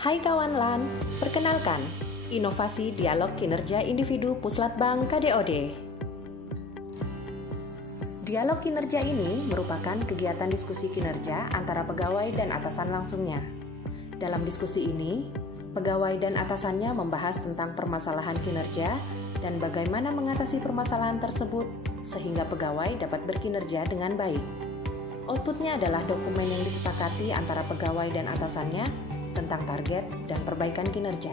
Hai kawan LAN, perkenalkan, Inovasi Dialog Kinerja Individu Puslatbang KDOD. Dialog kinerja ini merupakan kegiatan diskusi kinerja antara pegawai dan atasan langsungnya. Dalam diskusi ini, pegawai dan atasannya membahas tentang permasalahan kinerja dan bagaimana mengatasi permasalahan tersebut sehingga pegawai dapat berkinerja dengan baik. Outputnya adalah dokumen yang disepakati antara pegawai dan atasannya tentang target dan perbaikan kinerja.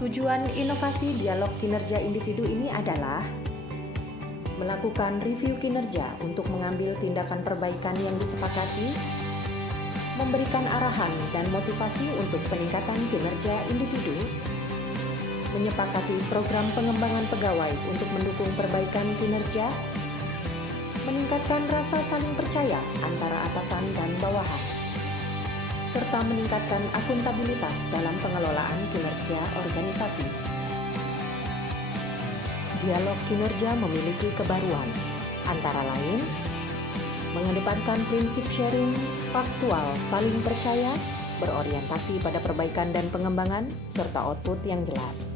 Tujuan inovasi dialog kinerja individu ini adalah melakukan review kinerja untuk mengambil tindakan perbaikan yang disepakati, memberikan arahan dan motivasi untuk peningkatan kinerja individu, menyepakati program pengembangan pegawai untuk mendukung perbaikan kinerja, meningkatkan rasa saling percaya antara atasan dan bawahan, serta meningkatkan akuntabilitas dalam pengelolaan kinerja organisasi. Dialog kinerja memiliki kebaruan, antara lain, mengedepankan prinsip sharing, faktual, saling percaya, berorientasi pada perbaikan dan pengembangan, serta output yang jelas.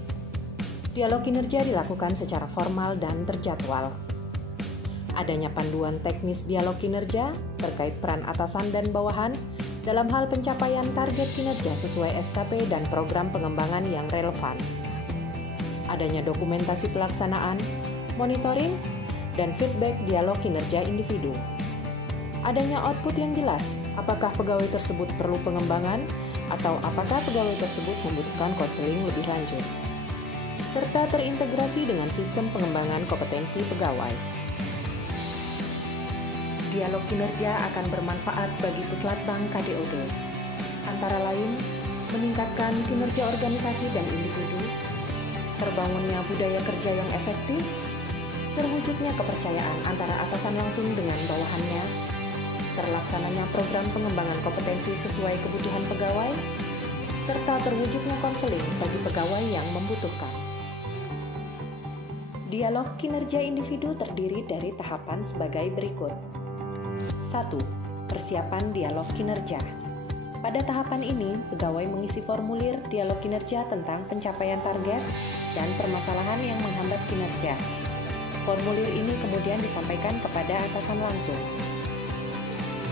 Dialog kinerja dilakukan secara formal dan terjadwal. Adanya panduan teknis dialog kinerja terkait peran atasan dan bawahan dalam hal pencapaian target kinerja sesuai SKP dan program pengembangan yang relevan. Adanya dokumentasi pelaksanaan, monitoring, dan feedback dialog kinerja individu. Adanya output yang jelas, apakah pegawai tersebut perlu pengembangan atau apakah pegawai tersebut membutuhkan konseling lebih lanjut. Serta terintegrasi dengan sistem pengembangan kompetensi pegawai. Dialog kinerja akan bermanfaat bagi Puslatbang KDOD, antara lain meningkatkan kinerja organisasi dan individu, terbangunnya budaya kerja yang efektif, terwujudnya kepercayaan antara atasan langsung dengan bawahannya, terlaksananya program pengembangan kompetensi sesuai kebutuhan pegawai, serta terwujudnya konseling bagi pegawai yang membutuhkan. Dialog kinerja individu terdiri dari tahapan sebagai berikut. 1. Persiapan dialog kinerja. Pada tahapan ini, pegawai mengisi formulir dialog kinerja tentang pencapaian target dan permasalahan yang menghambat kinerja. Formulir ini kemudian disampaikan kepada atasan langsung.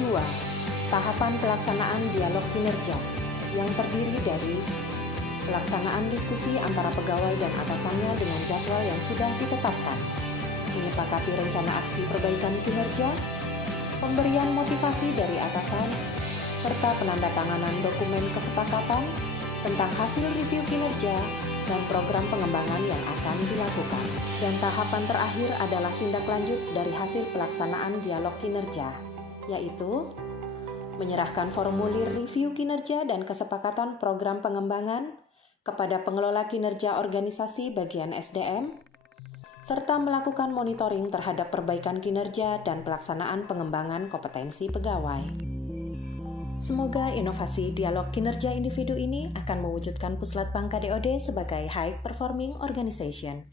2. Tahapan pelaksanaan dialog kinerja yang terdiri dari pelaksanaan diskusi antara pegawai dan atasannya dengan jadwal yang sudah ditetapkan, menyepakati rencana aksi perbaikan kinerja, pemberian motivasi dari atasan, serta penandatanganan dokumen kesepakatan tentang hasil review kinerja dan program pengembangan yang akan dilakukan. Dan tahapan terakhir adalah tindak lanjut dari hasil pelaksanaan dialog kinerja, yaitu menyerahkan formulir review kinerja dan kesepakatan program pengembangan kepada pengelola kinerja organisasi bagian SDM, serta melakukan monitoring terhadap perbaikan kinerja dan pelaksanaan pengembangan kompetensi pegawai. Semoga inovasi dialog kinerja individu ini akan mewujudkan Puslatbang KDOD sebagai high performing organization.